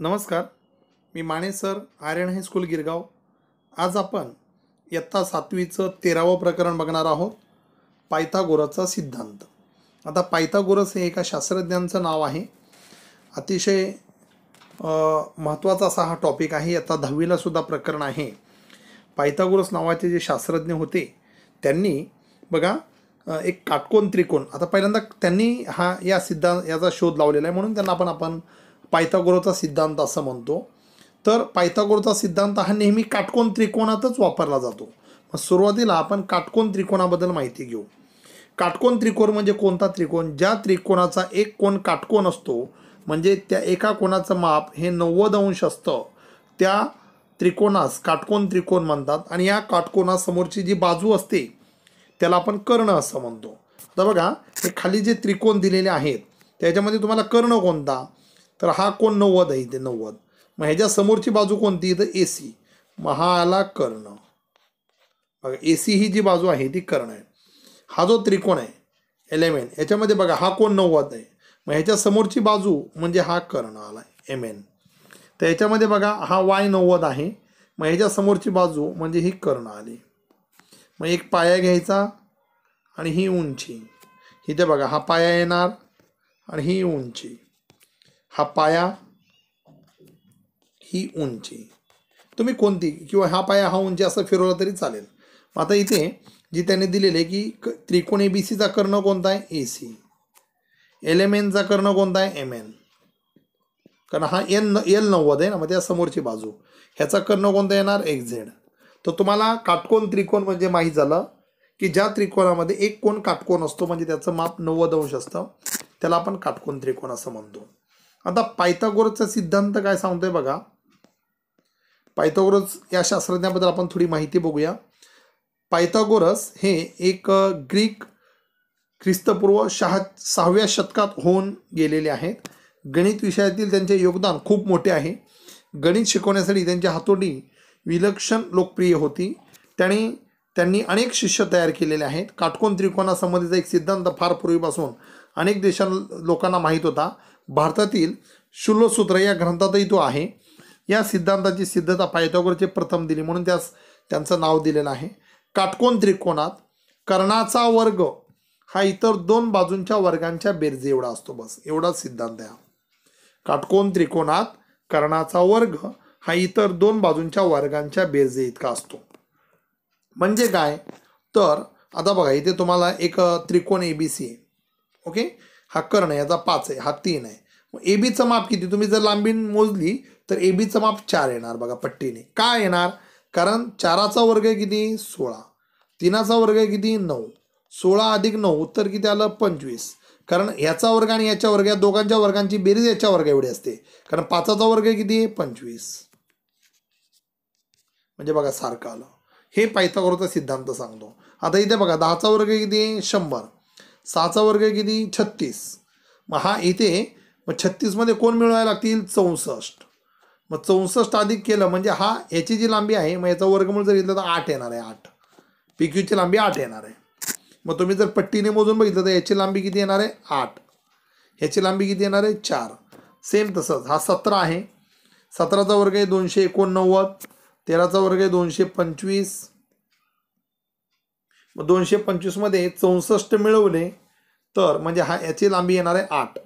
नमस्कार. मी Mane sir, Aryan high school Girgaon. आज आपण इयत्ता 7वीचं 13वं प्रकरण बघणार आहोत, पायथागोरसचा सिद्धांत. आता पायथागोरस हे एका शास्त्रज्ञांचं नाव आहे. अतिशय महत्त्वाचा असा हा टॉपिक आहे. इयत्ता 10वीला सुद्धा प्रकरण आहे. पायथागोरस नावाचे जे शास्त्रज्ञ होते त्यांनी बघा एक काटकोन त्रिकोण, आता पहिल्यांदा त्यांनी याचा शोध लावलेला आहे, म्हणून त्यांना आपण पायथागोरसचा सिद्धांत असं म्हणतो. तर पायथागोरसचा सिद्धांत हा नेहमी काटकोन त्रिकोणातच वापरला जातो. मग सुरुवातीला आपण काटकोन त्रिकोणाबद्दल माहिती घेऊ. काटकोन त्रिकोण म्हणजे कोणता त्रिकोण? ज्या त्रिकोणाचा एक कोण काटकोन असतो, म्हणजे त्या एका कोणाचं माप हे 90 अंश असतं, त्या त्रिकोणास काटकोन त्रिकोण म्हणतात. आणि या काटकोणासमोरची जी बाजू असते त्याला आपण कर्ण असं म्हणतो. आता बघा, हे खाली जे त्रिकोण दिलेले आहेत त्याच्यामध्ये तुम्हाला कर्ण कोणता? तर हा कोण 90 आहे, ते 90. मग ह्याच्या समोरची बाजू कोणती? तर AC. मग हा आला कर्ण. बघा, AC ही जी बाजू आहे ती कर्ण आहे. हा जो त्रिकोण आहे LMN, याच्यामध्ये बघा हा कोण 90 आहे, मग ह्याच्या समोरची बाजू म्हणजे हा कर्ण आला MN. तर याच्यामध्ये बघा हा Y 90 आहे, मग ह्याच्या समोरची बाजू म्हणजे ही कर्ण आली. मग एक पाया घ्यायचा आणि ही उंची. इथे बघा हा पाया येणार आणि ही उंची, हा पाया, ही उंची. तुम्ही कोणती किंवा हा पाया हा उंची असं फिरवला तरी चालेल. आता इथे जी त्याने दिलेले की त्रिकोण ABCचा कर्ण कोणता आहे? AC. LMNचा कर्ण कोणता आहे? MN. कारण हा L 90 आहे ना, मग त्या समोरची बाजू, ह्याचा कर्ण कोणता येणार? XZ. तर तुम्हाला काटकोन त्रिकोण म्हणजे माहीत झालं की ज्या त्रिकोणामध्ये एक कोण काटकोन असतो, म्हणजे त्याचं माप 90 अंश असतं, त्याला आपण काटकोन त्रिकोण असं म्हणतो. आता पायथागोरसचा सिद्धांत काय सांगतोय बघा. पायथागोरस या शास्त्रज्ञाबद्दल आपण थोडी माहिती बघूया. पायथागोरस हे एक ग्रीक ख्रिस्तपूर्व 6व्या शतकात होऊन गेलेले आहेत. गणित विषयातील त्यांचे योगदान खूप मोठे आहे. गणित शिकवण्यासाठी त्यांची हातोटी विलक्षण लोकप्रिय होती. त्यांनी अनेक शिष्य तयार केलेले आहेत. काटकोन त्रिकोणासंबंधीचा एक सिद्धांत फार पूर्वीपासून अनेक लोकांना माहीत होता. भारतातील शूलसूत्र या ग्रंथातही तो आहे. या सिद्धांताची सिद्धता पायथागोरसने प्रथम दिली, म्हणून त्यांचं नाव दिलेलं आहे. काटकोन त्रिकोणात कर्णाचा वर्ग हा इतर दोन बाजूंच्या वर्गांच्या बेरजे एवढा असतो. बस एवढाच सिद्धांत आहे. काटकोन त्रिकोणात कर्णाचा वर्ग हा इतर दोन बाजूंच्या वर्गांच्या बेरजे इतका असतो. म्हणजे काय? तर आता बघा, इथे तुम्हाला एक त्रिकोण ABC आहे. ओके, हा कर्ण याचा 5 आहे, हा 3 आहे. मग ABचं माप किती? तुम्ही जर लांबी मोजली तर ABचं माप 4 येणार. बघा पट्टीने काय येणार? कारण 4चा वर्ग किती? 16. 3चा वर्ग किती? 9. 16 अधिक 9 उत्तर किती आलं? 25. कारण याचा वर्ग आणि याच्या वर्ग, या दोघांच्या वर्गांची बेरीज याच्या वर्ग एवढी असते. कारण 5चा वर्ग किती? 25. म्हणजे बघा सारखं आलं. हे पायथागोरसचा सिद्धांत सांगतो. आता इथे बघा 10चा वर्ग किती? 100. 6चा वर्ग किती? 36. मग हा इथे मग 36 मध्ये कोण मिळवायला लागतील? 64. मग 64 अधिक केलं म्हणजे हा याची जी लांबी आहे, मग याचा वर्गमूळ जर घेतलं तर 8 येणार आहे. 8 PQची लांबी 8 येणार आहे. मग तुम्ही जर पट्टीने मोजून बघितलं तर याची लांबी किती येणार आहे? 8. ह्याची लांबी किती येणार आहे? 4. सेम तसंच हा 17 आहे. 17चा वर्ग आहे 289. 13चा वर्ग आहे 225. मग 225 मध्ये 64 मिळवले तर म्हणजे याची लांबी येणार आहे 8.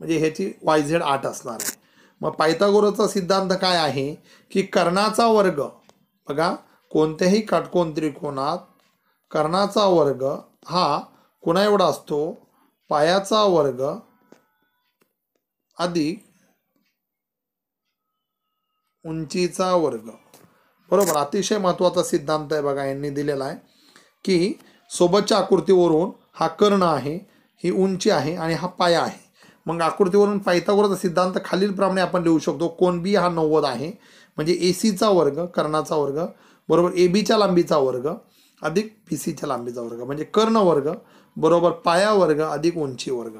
म्हणजे ह्याची YZ 8 असणार आहे. मग पायथागोरसचा सिद्धांत काय आहे की कर्णाचा वर्ग, बघा कोणत्याही काटकोन त्रिकोणात कर्णाचा वर्ग हा कोणा एवढा असतो? पायाचा वर्ग अधिक उंचीचा वर्ग. बरोबर. अतिशय महत्त्वाचा सिद्धांत आहे बघा, यांनी दिलेला आहे की सोबतच्या आकृतीवरून हा कर्ण आहे, ही उंची आहे आणि हा पाया आहे. मग आकृतीवरून पायथागोरसचा सिद्धांत खालीलप्रमाणे आपण लिहू शकतो. कोन B हा 90 आहे, म्हणजे ACचा वर्ग कर्णाचा वर्ग बरोबर ABच्या लांबीचा वर्ग अधिक BCच्या लांबीचा वर्ग, म्हणजे कर्ण वर्ग बरोबर पाया वर्ग अधिक उंची वर्ग.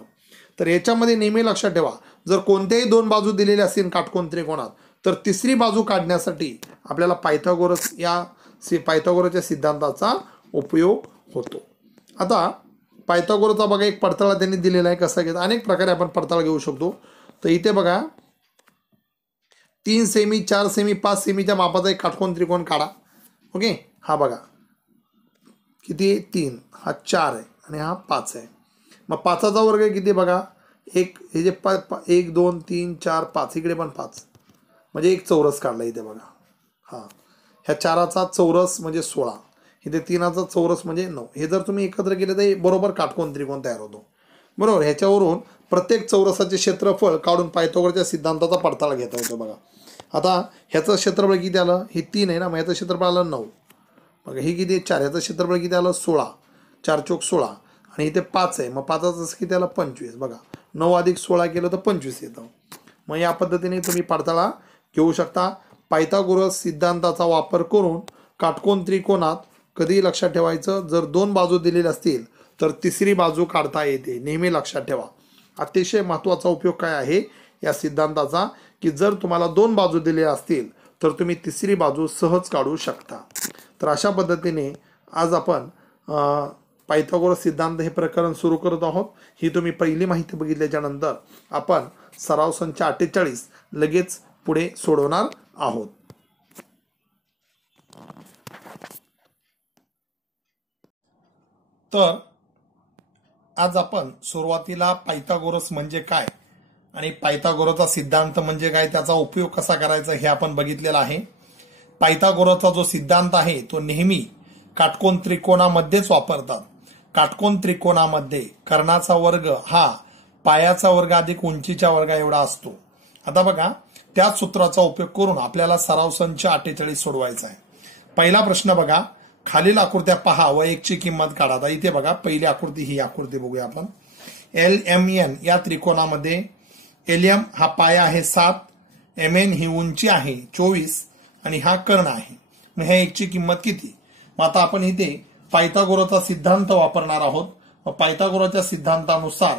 तर याच्यामध्ये नेहमी लक्षात ठेवा, जर कोणत्याही दोन बाजू दिलेल्या असतील काटकोन त्रिकोणात, तर तिसरी बाजू काढण्यासाठी आपल्याला पायथागोरसच्या सिद्धांताचा उपयोग होतो. आता पायथागोरसचा बघा एक पडताळा त्यांनी दिलेला आहे. कसा घेत? अनेक प्रकारे आपण पडताळा घेऊ शकतो. तर इथे बघा 3 सेमी, 4 सेमी, 5 सेमीच्या मापाचा एक काटकोन त्रिकोण काढा. ओके, हा बघा किती आहे, 3, हा 4 आहे आणि हा 5 आहे. मग 5चा वर्ग किती बघा, एक हे जे 1 2 3 4 5, इकडे पण 5, म्हणजे एक चौरस काढला इथे बघा. हां, ह्या 4चा चौरस म्हणजे 16, इथे 3चा चौरस म्हणजे 9. हे जर तुम्ही एकत्र केले तर बरोबर काटकोन त्रिकोण तयार होतो. बरोबर, ह्याच्यावरून प्रत्येक चौरसाचे क्षेत्रफळ काढून पायथागोरसच्या सिद्धांताचा पडताळा घेता येतो बघा. आता ह्याचं क्षेत्रफळ किती आलं, हे 3 आहे ना, मग ह्याचं क्षेत्रफळ आलं 9. बघा हे किती आहे, 4, ह्याचं क्षेत्रफळ किती आलं 16, 4 चौक 16, आणि इथे 5 आहे, मग 5चं किती आलं 25. बघा 9 अधिक 16 केलं तर 25 येतं. मग या पद्धतीने तुम्ही पडताळा घेऊ शकता. पायथागोरस सिद्धांताचा वापर करून काटकोन त्रिकोणात कधी लक्षात ठेवायचं, जर 2 बाजू दिलेल्या असतील तर तिसरी बाजू काढता येते, नेहमी लक्षात ठेवा. अतिशय महत्त्वाचा उपयोग काय आहे या सिद्धांताचा, की जर तुम्हाला 2 बाजू दिलेल्या असतील तर तुम्ही तिसरी बाजू सहज काढू शकता. तर अशा पद्धतीने आज आपण पायथागोरस सिद्धांत हे प्रकरण सुरू करत आहोत. ही तुम्ही पहिली माहिती बघितल्याच्या नंतर आपण सराव संच 48 लगेच पुढे सोडवणार आहोत. तर आज आपण सुरुवातीला पायथागोरस म्हणजे काय आणि पायथागोरसचा सिद्धांत म्हणजे काय, त्याचा उपयोग कसा करायचा हे आपण बघितलेला आहे. पायथागोरसचा जो सिद्धांत आहे तो नेहमी काटकोन त्रिकोणामध्येच वापरतात. काटकोन त्रिकोणामध्ये कर्णाचा वर्ग हा पायाचा वर्ग अधिक उंचीच्या वर्गा एवढा असतो. आता बघा त्याच सूत्राचा उपयोग करून आपल्याला सराव संच 48 सोडवायचा आहे. पहिला प्रश्न बघा, खालील आकृत्या पहा व एकची किंमत काढा. आता इथे बघा पहिली आकृती, ही आकृती बघूया आपण. LMN या त्रिकोणामध्ये LM हा पाया आहे 7, MN ही उंची आहे 24 आणि हा कर्ण आहे. मग ह्या एकची किंमत किती. मग आता आपण इथे पायथागोरसचा सिद्धांत वापरणार आहोत. पायथागोरसच्या सिद्धांतानुसार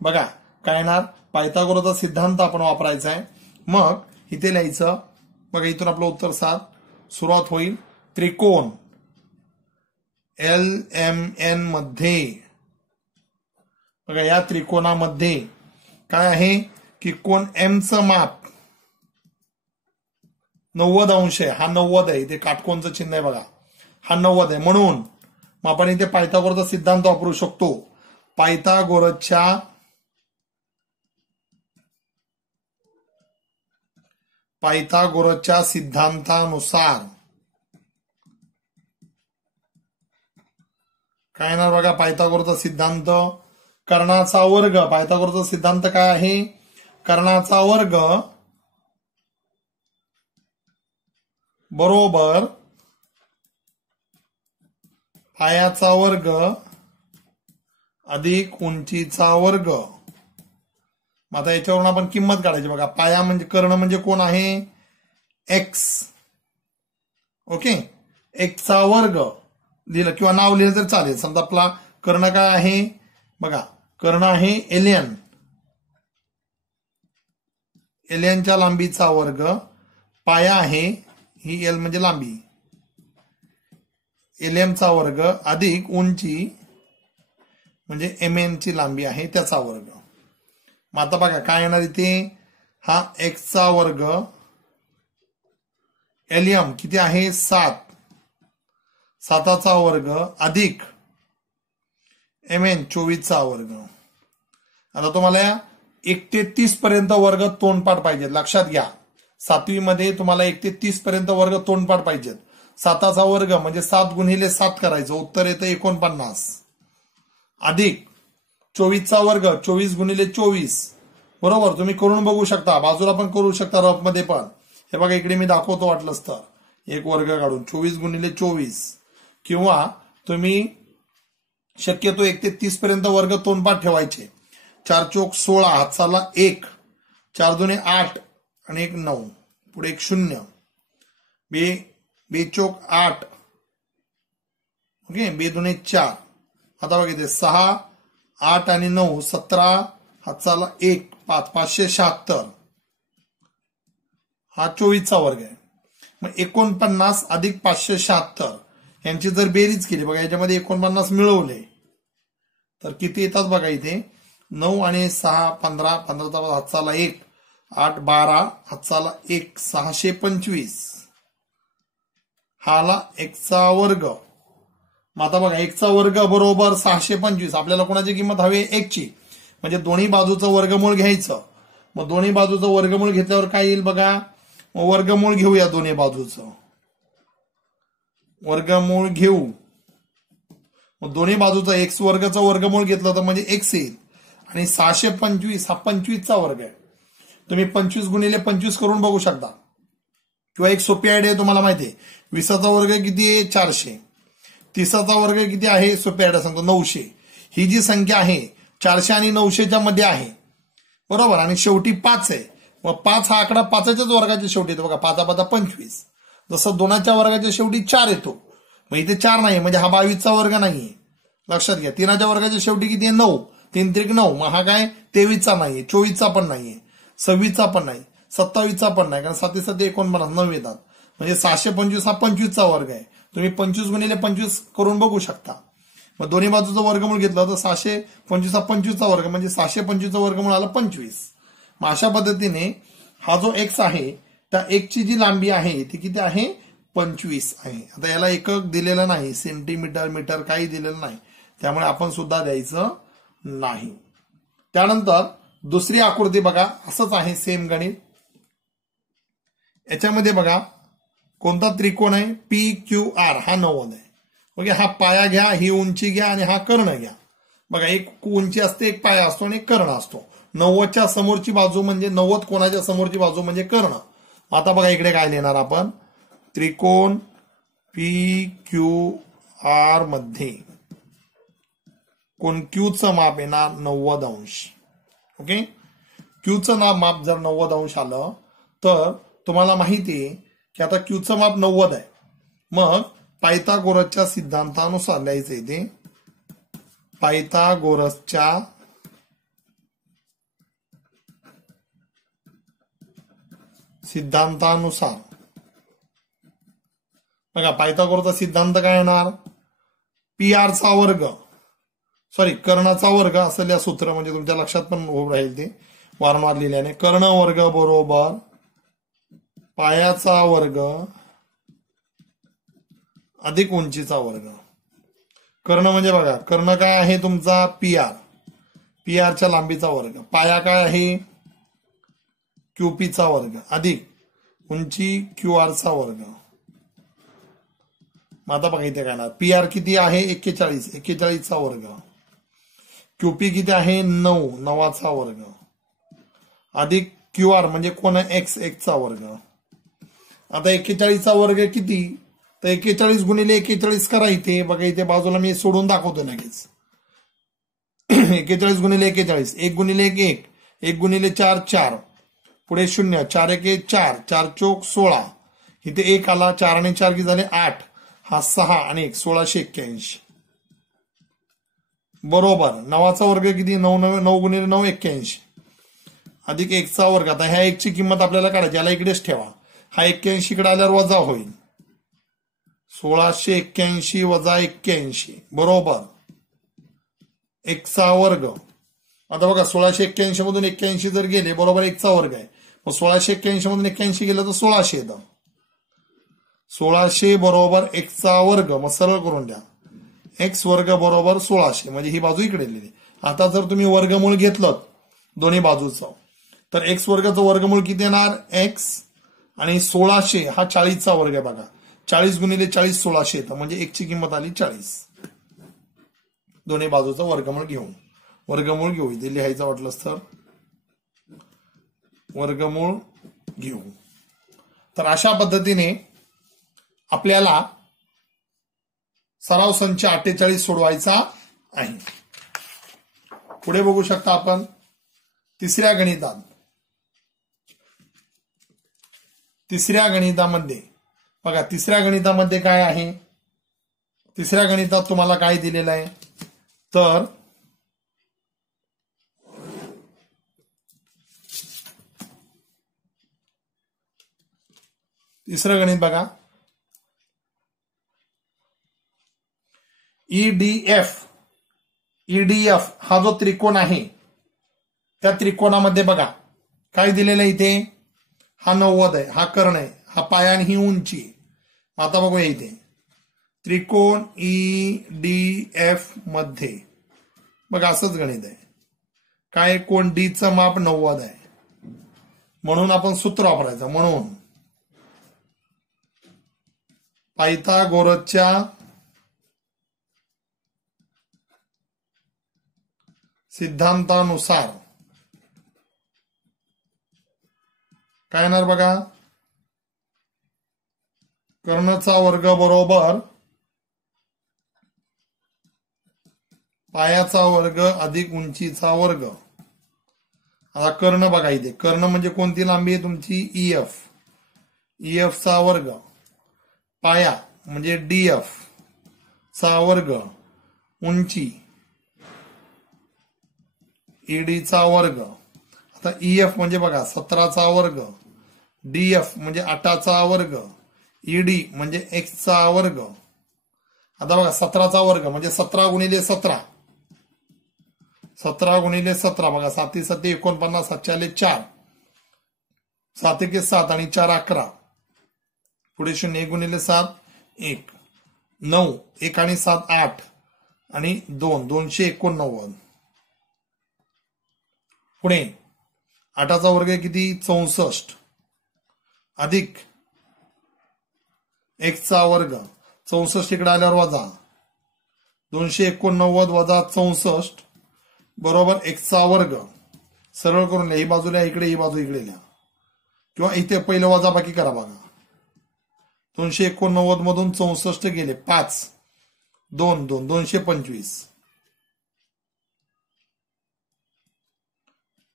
बघा काय येणार, पायथागोरसचा सिद्धांत आपण वापरायचा आहे. मग इथे लिहायचं बघा, इथून आपलं उत्तर 7 सुरुवात होईल. त्रिकोण LMN मध्ये बघा, या त्रिकोणामध्ये काय आहे की कोण M चं माप 90 अंश आहे. हा 90 आहे, इथे काटकोनचं चिन्ह आहे बघा, हा 90 आहे. म्हणून मग आपण इथे पायथागोरसचा सिद्धांत वापरू शकतो. पायथागोरसच्या सिद्धांतानुसार काय येणार बघा, पायथागोरसचा सिद्धांत कर्णाचा वर्ग. पायथागोरसचा सिद्धांत काय आहे, कर्णाचा वर्ग बरोबर पायाचा वर्ग अधिक उंचीचा वर्ग. मग आता याच्यावरून आपण किंमत काढायची बघा. पाया म्हणजे कर्ण म्हणजे कोण आहे, एक्स. ओके, एक्सचा वर्ग लिहिलं किंवा नाव लिहिलं तर चालेल. समजा आपला कर्ण काय आहे बघा, कर्ण आहे LN, LNच्या लांबीचा वर्ग, पाया आहे ही L म्हणजे लांबी, LM चा वर्ग अधिक उंची म्हणजे MN ची लांबी आहे त्याचा वर्ग. मग आता बघा काय येणार इथे, हा एक्सचा वर्ग, LM किती आहे 7, 7चा वर्ग अधिक MN 24चा वर्ग. आता तुम्हाला 1 ते 30 पर्यंत वर्ग तोंडपाठ पाहिजेत, लक्षात घ्या. 7वी मध्ये तुम्हाला 1 ते 30 पर्यंत वर्ग तोंडपाठ पाहिजेत. 7चा वर्ग म्हणजे 7 गुणिले 7 करायचं, उत्तर येतं 49 अधिक 24चा वर्ग 24 गुणिले 24. बरोबर, तुम्ही करून बघू शकता, बाजूला पण करू शकता रफ मध्ये पण. हे बघा इकडे मी दाखवतो वाटलंच तर एक वर्ग काढून 24 गुणिले 24, किंवा तुम्ही शक्यतो 1 ते 30 पर्यंत वर्ग तोंडपाठ ठेवायचे. 4 चौक 16, हातचाला 1, 4 दुने 8 आणि 1 9, पुढे 1 0, बे चौक 8, ओके, बे दुने 4. आता बघा इथे 6, 8 आणि 9 17, हातचाला 1 5, 576. हा 24चा वर्ग आहे. मग 49 अधिक 576 यांची जर बेरीज केली बघा, याच्यामध्ये 49 मिळवले तर किती येतात बघा इथे, 9 आणि 6 15, 15चा हातचाला 1 8 12 हातचाला 1 625 हा आला एक्सचा वर्ग. मग आता बघा एक्सचा वर्ग बरोबर 625. आपल्याला कोणाची किंमत हवी एकची, म्हणजे दोन्ही बाजूचं वर्गमूळ घ्यायचं. मग दोन्ही बाजूचं वर्गमूळ घेतल्यावर काय येईल बघा, वर्गमूळ घेऊया. दोन्ही बाजूचं वर्गमूळ घेऊ. मग दोन्ही बाजूचं एक्स वर्गाचं वर्गमूळ घेतलं तर म्हणजे एक्स येईल. आणि 625 हा 25चा वर्ग आहे. तुम्ही 25 गुणिले 25 करून बघू शकता. किंवा एक सोपी आयडिया तुम्हाला माहिती आहे, 20चा वर्ग किती आहे 400, 30चा वर्ग किती आहे सोपी आयडिया सांगतो 900. ही जी संख्या आहे 400 आणि 900च्या मध्ये आहे, बरोबर. आणि शेवटी 5 आहे. मग 5 हा आकडा 5च्याच वर्गाच्या शेवटी येतो बघा. 5 5 25. जसं 2च्या वर्गाच्या शेवटी 4 येतो, मग इथे 4 नाही म्हणजे हा 22चा वर्ग नाहीये. लक्षात घ्या. 3च्या वर्गाच्या शेवटी किती आहे 9, 3 त्रिक 9. मग हा काय 23चा नाहीये, 24चा पण नाहीये, 26चा पण नाही, 27चा पण नाही, कारण 7 7 49 9 येतात. म्हणजे 625 हा 25चा वर्ग आहे. तुम्ही 25 गुणिले 25 करून बघू शकता. मग दोन्ही बाजूचं वर्गमूळ घेतलं तर 625 हा 25चा वर्ग, म्हणजे 625चा वर्गमूळ आला 25. मग अशा पद्धतीने हा जो एक्स आहे त्या एक्सची जी लांबी आहे ती किती आहे 25 आहे. आता याला एकक दिलेलं नाही, सेंटीमीटर मीटर काही दिलेलं नाही, त्यामुळे आपण सुद्धा द्यायचं नाही. त्यानंतर दुसरी आकृती बघा, असंच आहे सेम गणित. याच्यामध्ये बघा कोणता त्रिकोण आहे PQR हा 90 आहे. ओके. हा पाया घ्या, ही उंची घ्या आणि हा कर्ण घ्या. बघा एक उंची असते, एक पाया असतो आणि एक कर्ण असतो. 90च्या समोरची बाजू म्हणजे 90 कोणाच्या समोरची बाजू म्हणजे कर्ण. आता बघा इकडे काय लिहिणार आपण, त्रिकोण PQR मध्ये कोण क्यूचं माप येणार 90 अंश. ओके. क्यूचं माप जर 90 अंश आलं तर तुम्हाला माहिती आहे की आता क्यूचं माप 90 आहे. मग पायथागोरसच्या सिद्धांतानुसार लिहायचं इथे, पायथागोरसच्या सिद्धांतानुसार बघा पायथागोरसचा सिद्धांत काय येणार, PR चा वर्ग कर्णाचा वर्ग असं लिहा सूत्र, म्हणजे तुमच्या लक्षात पण राहील ते वारंवार लिहिल्याने. कर्ण वर्ग बरोबर पायाचा वर्ग अधिक उंचीचा वर्ग. कर्ण म्हणजे बघा कर्ण काय आहे तुमचा PR च्या लांबीचा वर्ग. पाया काय आहे QP चा वर्ग अधिक उंची QR चा वर्ग. मग आता बघा इथे काय ना, PR किती आहे 41 चा वर्ग. QP किती आहे 9 चा वर्ग अधिक QR म्हणजे कोण X चा वर्ग. आता 41 चा वर्ग किती, तर 41 गुणिले 41 करा. इथे बघा इथे बाजूला मी सोडून दाखवतो लगेच. 41 गुणिले 41, 1 गुणिले 1 1 गुणिले 4 4, पुढे 0, 4 1 4, 4 चौक 16, इथे 1 आला, 4 आणि 4 किती झाले 8, हा 6 आणि 1 1681 बरोबर. 9चा वर्ग किती 9 गुणिले 9 81 अधिक 1 चा वर्ग. आता ह्या 1 ची किंमत आपल्याला काढायची, याला इकडेच ठेवा. हा 81 इकडे आल्यावर वजा होईल, 1681 वजा 81 बरोबर 1 चा वर्ग. आता बघा 1681 मधून 81 जर गेले बरोबर 1 चा वर्ग आहे. मग 1681 मधून 81 गेलं तर 1600 येतं. 1600 बरोबर 1 चा वर्ग. मग सरळ करून द्या, x वर्ग बरोबर 1600, म्हणजे ही बाजू इकडे लिहिली. आता जर तुम्ही वर्गमूळ घेतलं दोन्ही बाजूचं तर x वर्गाचं वर्गमूळ किती येणार x, आणि 1600 हा 40चा वर्ग आहे बघा. 40 गुणिले 40 1600 येतं, म्हणजे x ची किंमत आली 40. दोन्ही बाजूचं वर्गमूळ घेऊ इथे लिहायचं वाटलंच तर वर्गमूळ घेऊ. तर अशा पद्धतीने आपल्याला सराव संच 48 सोडवायचा आहे. पुढे बघू शकता आपण तिसऱ्या गणितामध्ये बघा, तिसऱ्या गणितामध्ये काय आहे, तिसऱ्या गणितात तुम्हाला काय दिलेलं आहे तर तिसरं गणित बघा, EDF हा जो त्रिकोण आहे त्या त्रिकोणामध्ये बघा काय दिलेलं आहे इथे? हा 90 आहे, हा कर्ण आहे, हा पाया आणि ही उंची. आता बघूया इथे त्रिकोण EDF मध्ये बघा असंच गणित आहे. काय? कोण डीचं माप 90 आहे, म्हणून आपण सूत्र वापरायचं. म्हणून पायथागोरसच्या सिद्धांतानुसार काय येणार बघा? कर्णचा वर्ग बरोबर पायाचा वर्ग अधिक उंचीचा वर्ग. आता कर्ण बघा इथे. कर्ण म्हणजे कोणती लांबी आहे तुमची? EF. EF चा वर्ग. पाया म्हणजे DF चा वर्ग. उंची ED चा वर्ग. आता EF म्हणजे बघा 17चा वर्ग, DF म्हणजे 8चा वर्ग, ED म्हणजे x चा वर्ग. आता बघा 17चा वर्ग म्हणजे 17 गुणिले 17. 17 गुणिले 17 बघा 7 7 49, 7 4, 7 1 7 आणि 4 11. पुढे 0 1 गुणिले 7 1, 9 1 आणि 7 8 आणि 2 289. पुढे 8चा वर्ग किती? 64 अधिक x चा वर्ग. 64 इकडे आल्यावर वजा 289 वजा 64 बरोबर x चा वर्ग. सरळ करून लिहा. ही बाजूला इकडे, ही बाजू इकडे लिहा, किंवा इथे पहिलं वजा बाकी करा बघा. 289 मधून 64 गेले 5 2 2 225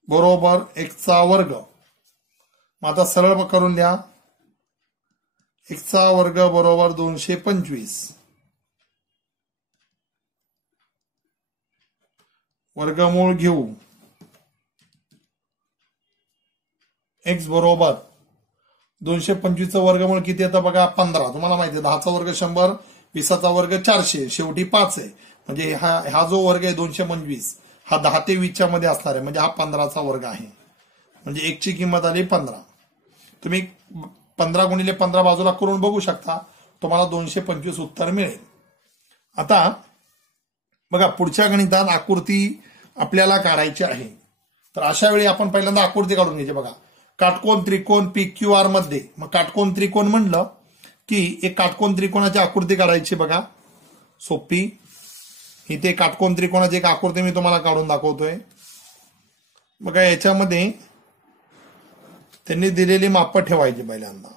बरोबर x चा वर्ग. मग आता सरळ करून लिहा. x चा वर्ग बरोबर 225 वर्गमूळ घेऊ. x बरोबर 225 चं वर्गमूळ किती येतं बघा? 15. तुम्हाला माहिती आहे 10चा वर्ग 100, 20चा वर्ग 400, शेवटी 5 आहे. म्हणजे हा जो वर्ग आहे 225 हा 10 ते 20च्या मध्ये असणार आहे. म्हणजे हा 15चा वर्ग आहे. म्हणजे x ची किंमत आली 15. तुम्ही 15 गुणिले 15 बाजूला करून बघू शकता, तुम्हाला 225 उत्तर मिळेल. आता बघा पुढच्या गणितात आकृती आपल्याला काढायची आहे. तर अशा वेळी आपण पहिल्यांदा आकृती काढून घ्यायची. बघा काटकोन त्रिकोण PQR मध्ये. मग काटकोन त्रिकोण म्हणलं की एक काटकोन त्रिकोणाची आकृती काढायची. बघा सोपी. इथे काटकोन त्रिकोणाची एक आकृती मी तुम्हाला काढून दाखवतोय. बघा याच्यामध्ये त्यांनी दिलेली माप ठेवायची पहिल्यांदा.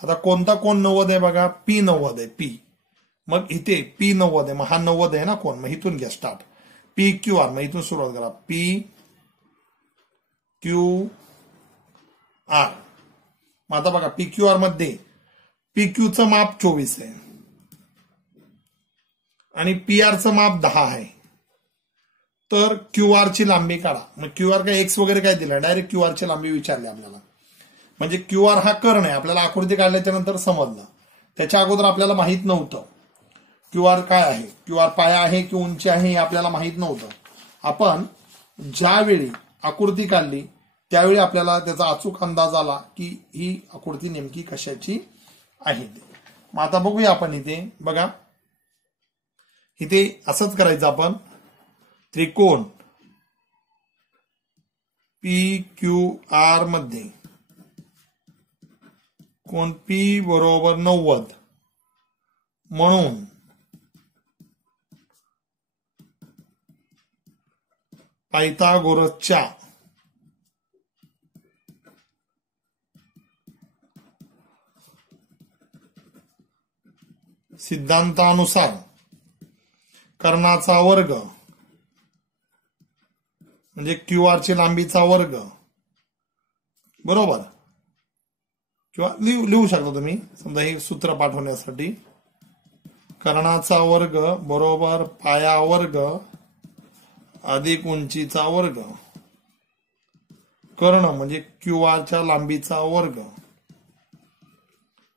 आता कोणता कोण 90 आहे बघा? P90 आहे. P. मग इथे P90 आहे. मग हा 90 आहे ना कोण? मग इथून घ्या स्टार्ट. PQR. मग इथून सुरुवात करा. PQR. मग आता बघा PQR मध्ये PQचं माप 24 आहे आणि PR माप 10 आहे. तर QR ची लांबी काढा. मग QR काय एक्स वगैरे काय दिलं? डायरेक्ट QR ची लांबी विचारली आपल्याला. म्हणजे QR हा कर्ण आहे. आपल्याला आकृती काढल्याच्या नंतर समजलं. त्याच्या अगोदर आपल्याला माहित नव्हतं QR काय आहे. QR पाया आहे की उंची आहे हे आपल्याला माहित नव्हतं. आपण ज्यावेळी आकृती काढली त्यावेळी आपल्याला त्याचा अचूक अंदाज आला की ही आकृती नेमकी कशाची आहे. मग आता बघूया आपण इथे. बघा इथे असंच करायचं आपण. त्रिकोण PQR मध्ये कोण P बरोबर 90 म्हणून पायथागोरसच्या सिद्धांतानुसार कर्णाचा वर्ग म्हणजे QR ची लांबीचा वर्ग बरोबर, किंवा लिहू शकता तुम्ही समजा हे सूत्र पाठवण्यासाठी. कर्णाचा वर्ग बरोबर पाया वर्ग अधिक उंचीचा वर्ग. कर्ण म्हणजे QR च्या लांबीचा वर्ग.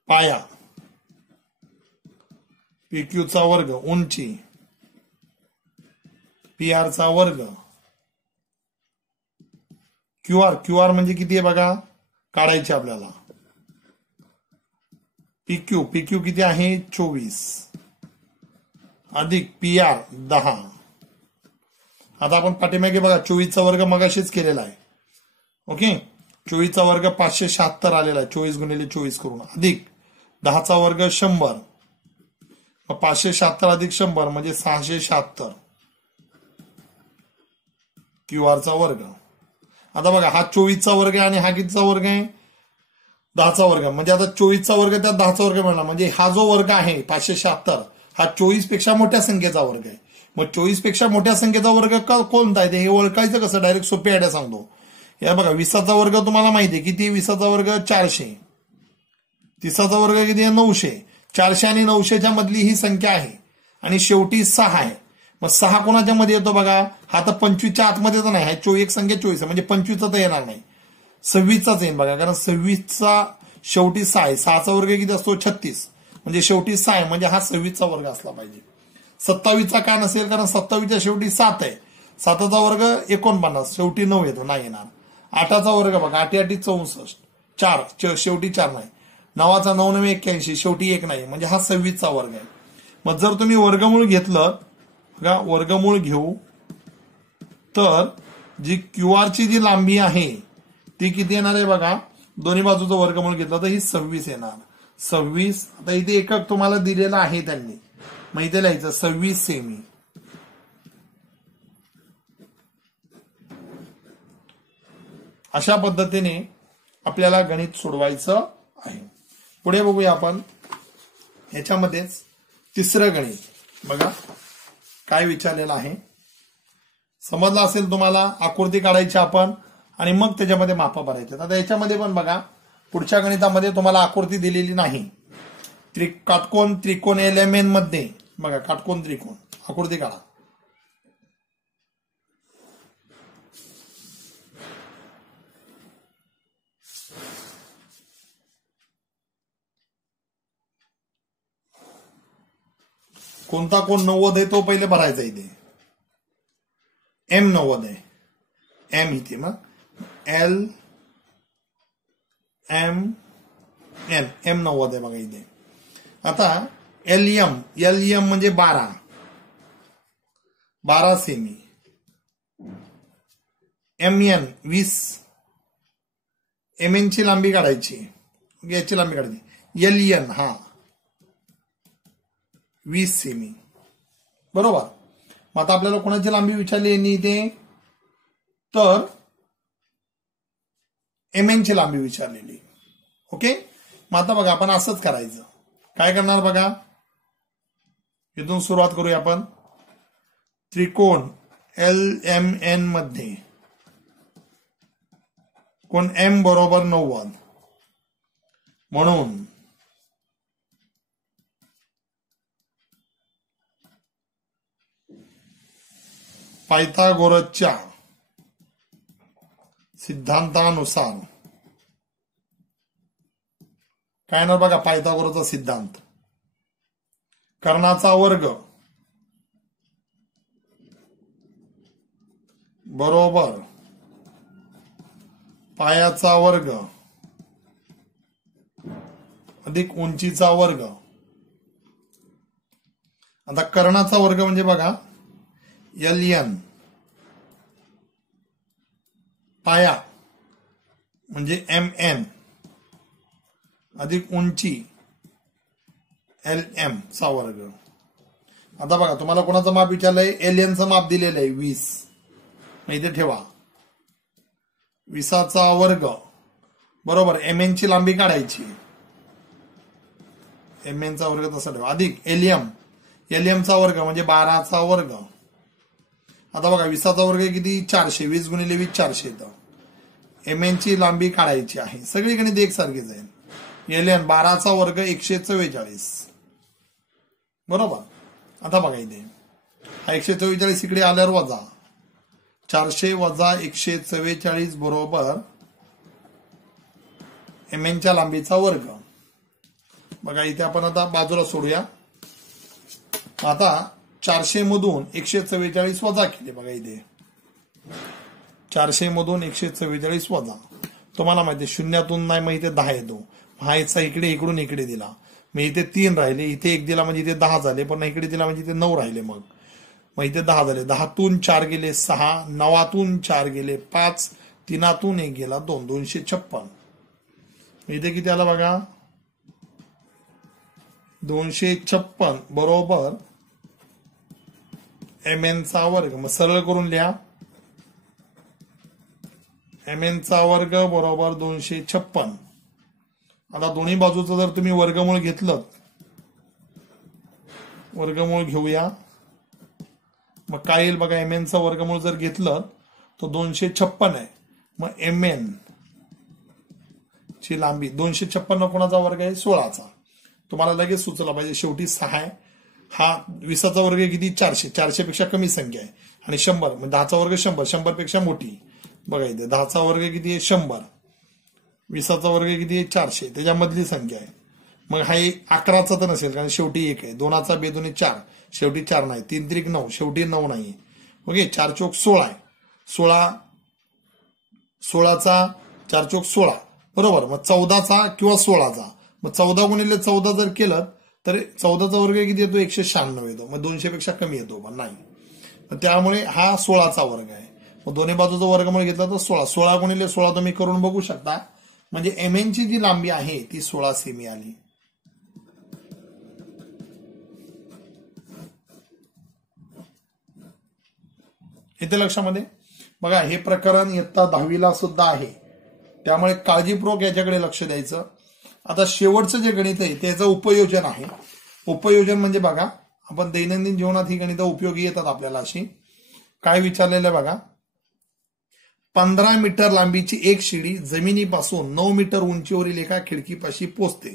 पाया PQ चा वर्ग. उंची PR चा वर्ग. क्यू आर म्हणजे किती आहे बघा, काढायचे आपल्याला. पीक्यू किती आहे 24 अधिक पी आर 10. आता आपण पाठीमागे बघा 24चा वर्ग मगाशीच केलेला आहे. ओके, 24चा वर्ग 576 आलेला आहे 24 गुणिले 24 करून, अधिक 10चा वर्ग 100. 576 अधिक 100 म्हणजे 676 क्यू आरचा वर्ग. आता बघा हा 24चा वर्ग आहे आणि हा कितीचा वर्ग आहे 10चा वर्ग. म्हणजे आता 24चा वर्ग त्यात 10चा वर्ग मिळणार. म्हणजे हा जो वर्ग आहे 576 हा 24 पेक्षा मोठ्या संख्येचा वर्ग आहे. मग 24 पेक्षा मोठ्या संख्येचा वर्ग कोणता आहे ते हे ओळखायचं कसं, डायरेक्ट सोपी आयडिया सांगतो. या बघा 20चा वर्ग तुम्हाला माहिती आहे किती, 20चा वर्ग 400, 30चा वर्ग किती आहे 900. 400 आणि 900च्या मधली ही संख्या आहे आणि शेवटी 6 आहे. मग 6 कोणाच्या मध्ये येतो बघा, हा तर 25च्या आतमध्ये तर नाही, हा एक संख्या 24 आहे म्हणजे 25चा तर येणार नाही, 26चाच येईल बघा. कारण 26चा शेवटी 6 आहे. 6चा वर्ग किती असतो 36 म्हणजे शेवटी 6 आहे म्हणजे हा 26चा वर्ग असला पाहिजे. 27चा का नसेल, कारण 27च्या शेवटी 7 आहे. 7चा वर्ग 49 शेवटी 9 येतो, नाही येणार. 8चा वर्ग बघा 8 8 64 4 शेवटी 4 नाही. 9चा 9 9 81 शेवटी 1 नाही म्हणजे हा 26चा वर्ग आहे. मग जर तुम्ही वर्गमूळ घेतलं बघा, वर्गमूळ घेऊ तर जी क्यू आरची जी लांबी आहे ती किती येणार आहे बघा, दोन्ही बाजूचं वर्गमूळ घेतलं तर ही 26 येणार. 26 आता इथे एकक तुम्हाला दिलेला आहे त्यांनी, मग इथे लिहायचं 26 सेमी. अशा पद्धतीने आपल्याला गणित सोडवायचं आहे. पुढे बघूया आपण. याच्यामध्येच तिसरं गणित बघा काय विचारलेलं आहे, समजलं असेल तुम्हाला. आकृती काढायची आपण आणि मग त्याच्यामध्ये मापा भरायचे. आता याच्यामध्ये पण बघा पुढच्या गणितामध्ये तुम्हाला आकृती दिलेली नाही. काटकोन त्रिकोण LMN मध्ये बघा काटकोन त्रिकोण आकृती काढा. कोणता कोण 90 आहे तो पहिले भरायचा. इथे M 90 आहे, M इथे मग L M N M 90 आहे बघा इथे. आता LM म्हणजे 12 सेमी. MN 20, MN ची लांबी काढायची, याची लांबी काढायची. LN हा 20 सेमी बरोबर. मग आता आपल्याला कोणाची लांबी विचारली यांनी इथे, तर MN ची लांबी विचारलेली. ओके, मग आता बघा आपण असंच करायचं. काय करणार बघा, इथून सुरुवात करूया आपण. त्रिकोण LMN मध्ये कोण M बरोबर 90 म्हणून पायथागोरसच्या सिद्धांतानुसार काय ना बघा, पायथागोरसचा सिद्धांत कर्णाचा वर्ग बरोबर पायाचा वर्ग अधिक उंचीचा वर्ग. आता कर्णाचा वर्ग म्हणजे बघा LN, पाया म्हणजे MN अधिक उंची LM चा वर्ग. आता बघा तुम्हाला कोणाचं माप विचारलंय, LN माप दिलेलं आहे 20. मग इथे ठेवा 20चा वर्ग बरोबर MN ची लांबी काढायची, MN चा वर्ग तसा ठेवा, अधिक LM चा वर्ग म्हणजे 12चा वर्ग. आता बघा 20चा वर्ग किती 400, 20 गुणिले 20 400 येतं. MN ची लांबी काढायची आहे, सगळी गणित एकसारखीच आहे. LN 12चा वर्ग 144 बरोबर. आता बघा इथे हा 144 इकडे आल्यावर वजा 400 वजा 144 बरोबर MN च्या लांबीचा वर्ग. बघा इथे आपण आता बाजूला सोडूया. आता 400 मधून 144 वजा केले बघा इथे 400 मधून 144 वजा. तुम्हाला माहिती आहे शून्यातून नाही मग इथे 10 येतो. हा याचा इकडे इकडून इकडे दिला, मग इथे 3 राहिले, इथे 1 दिला म्हणजे इथे 10 झाले, पण इकडे दिला म्हणजे इथे 9 राहिले. मग इथे 10 झाले. 10तून 4 गेले 6, 9तून 4 गेले 5, 3तून 1 गेला 2, 256. इथे किती आला बघा, 256 बरोबर mn चा वर्ग. मग सरळ करून लिहा, mn चा वर्ग बरोबर 256. आता दोन्ही बाजूचं जर तुम्ही वर्गमूळ घेतलं, वर्गमूळ घेऊया, मग काय येईल बघा, mn चा वर्गमूळ जर घेतलं तर 256 आहे. मग mn ची लांबी 256 कोणाचा वर्ग आहे, 16चा. तुम्हाला लगेच सुचला पाहिजे, शेवटी 6 आहे. हा 20चा वर्ग किती, 400, 400 पेक्षा कमी संख्या आहे. आणि 100 म्हणजे 10चा वर्ग 100, 100 पेक्षा मोठी. बघा इथे 10चा वर्ग किती आहे, 100. 20चा वर्ग किती आहे, 400, त्याच्यामधली संख्या आहे. मग हा 11चा तर नसेल, कारण शेवटी 1 आहे. 2चा 2 2 4, शेवटी 4 नाही. 3 3 9, शेवटी 9 नाही. ओके, 4 चौक 16 आहे. 16चा 4 चौक 16 बरोबर. मग 14चा किंवा 16चा, मग 14 गुणिले 14 जर केलं तर 14चा वर्ग किती येतो, 196 येतो. मग 200 पेक्षा कमी येतो, पण नाही. त्यामुळे हा 16चा वर्ग आहे. मग दोन्ही बाजूचा वर्गमूळ घेतला तर 16, 16 गुणिले 16 तुम्ही करून बघू शकता. म्हणजे mn ची जी लांबी आहे ती 16 सेमी आली. इथे लक्षामध्ये बघा, हे प्रकरण इयत्ता 10वीला सुद्धा आहे, त्यामुळे काळजीपूर्वक याच्याकडे लक्ष द्यायचं. आता शेवटचं जे गणित आहे त्याचं उपयोजन आहे. उपयोजन म्हणजे बघा, आपण दैनंदिन जीवनात ही गणितं उपयोगी येतात आपल्याला. अशी काय विचारलेलं आहे बघा, 15 मीटर लांबीची एक शिडी जमिनीपासून 9 मीटर उंचीवरील एका खिडकीपाशी पोचते,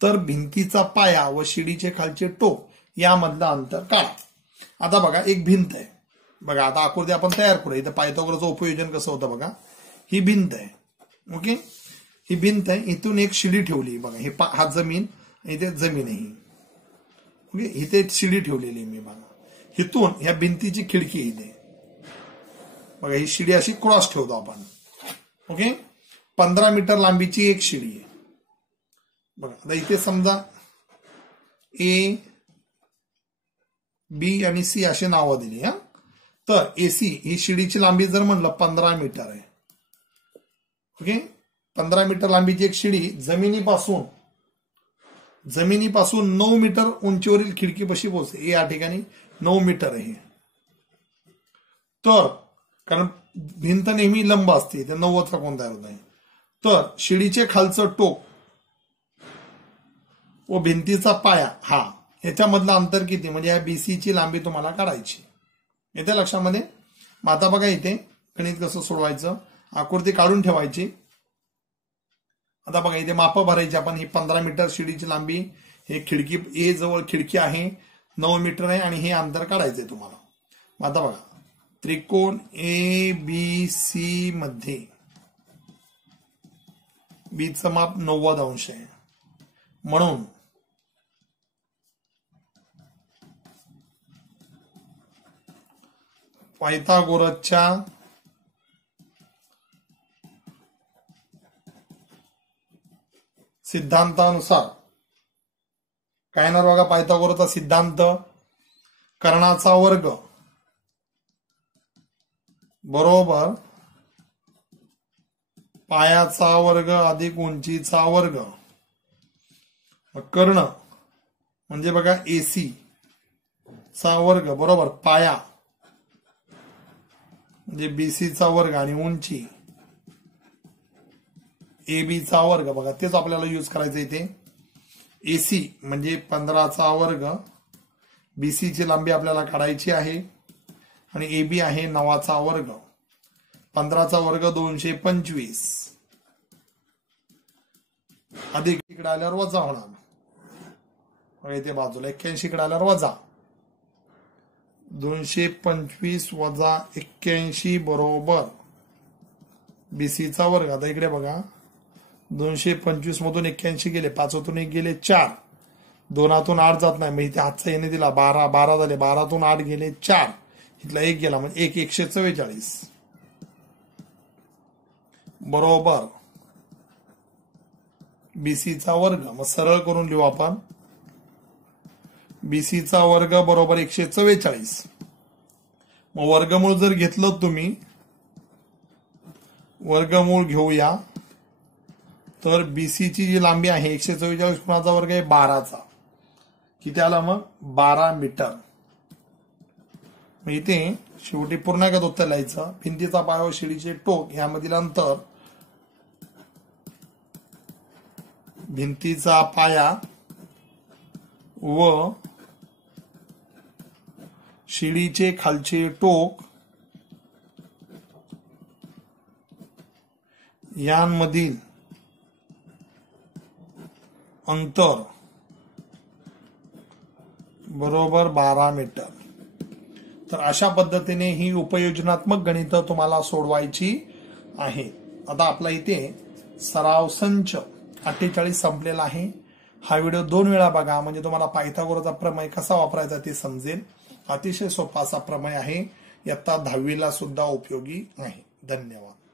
तर भिंतीचा पाया व शिडीचे खालचे टोक यामधलं अंतर काढा. आता बघा, एक भिंत आहे बघा. आता आकृती आपण तयार करूया. इथं पायथागोरसचं उपयोजन कसं होतं बघा, ही भिंत आहे. ओके, ही भिंत आहे, इथून एक शिडी ठेवली बघा. हे हा जमीन, इथे जमीन आहे. ओके, इथे शिडी ठेवलेली मी बघा. इथून ह्या भिंतीची खिडकी इथे बघा, ही शिडी अशी क्रॉस ठेवतो आपण. ओके, 15 मीटर लांबीची एक शिडी आहे बघा. आता इथे समजा ए, बी आणि सी अशी नावं दिली. हा, तर एसी ही शिडीची लांबी जर म्हणलं 15 मीटर आहे. ओके, 15 मीटर लांबीची एक शिडी जमिनीपासून 9 मीटर उंचीवरील खिडकीपाशी पोहोचते. या ठिकाणी 9 मीटर आहे. तर कारण भिंत नेहमी लंब असते, तर 90चा कोण तयार होत आहे. तर शिडीचे खालचं टोक व भिंतीचा पाया हा याच्यामधलं अंतर किती, म्हणजे या बीसीची लांबी तुम्हाला काढायची. येते लक्षामध्ये. मग आता बघा इथे गणित कसं सोडवायचं, आकृती काढून ठेवायची. आता बघा इथे माप भरायची आपण. ही 15 मीटर शिडीची लांबी, हे खिडकी ए जवळ खिडकी आहे, 9 मीटर आहे, आणि हे अंतर काढायचंय तुम्हाला. आता बघा, त्रिकोण ए बी सी मध्ये बीचं माप 90 अंश आहे. म्हणून पायथागोरसच्या सिद्धांतानुसार काय येणार बघा, पायथागोरसचा सिद्धांत, कर्णाचा वर्ग बरोबर पायाचा वर्ग अधिक उंचीचा वर्ग. कर्ण म्हणजे बघा एसी चा वर्ग बरोबर पाया म्हणजे बीसी चा वर्ग आणि उंची AB चा वर्ग. बघा तेच आपल्याला यूज करायचं इथे. AC म्हणजे 15चा वर्ग, BC ची लांबी आपल्याला काढायची आहे, आणि AB आहे 9चा वर्ग. 15चा वर्ग 225 अधिक इकडे आल्यावर वजा होणार. बघा इथे बाजूला 81 इकडे आल्यावर वजा. 225 वजा 81 बरोबर BC चा वर्ग. आता इकडे बघा 225 मधून 81 गेले, 5तून 1 गेले 4, 2तून 8 जात नाही, मग इथे हातचा येणे दिला 12 झाले, 12तून 8 गेले 4, इथला 1 गेला म्हणजे 1 144. बरोबर बीसीचा वर्ग. मग सरळ करून लिहू आपण. बीसीचा वर्ग बरोबर 144. मग वर्गमूळ जर घेतलं तुम्ही, वर्गमूळ घेऊया, तर बीसीची जी लांबी आहे 144 कुणाचा वर्ग आहे 12चा. किती आला मग 12 मीटर. मग इथे शेवटी पूर्णांकात उत्तर लिहायचं. भिंतीचा पाया व शिडीचे टोक यामधील अंतर, भिंतीचा पाया व शिडीचे खालचे टोक यांमधील अंतर बरोबर 12 मीटर. तर अशा पद्धतीने ही उपयोजनात्मक गणित तुम्हाला सोडवायची आहे. आता आपला इथे सराव संच 48 संपलेला आहे. हा व्हिडिओ 2 वेळा बघा म्हणजे तुम्हाला पायथागोरसचा प्रमेय कसा वापरायचा ते समजेल. अतिशय सोपा असा प्रमेय आहे. इयत्ता 10वी ला सुद्धा उपयोगी आहे. धन्यवाद.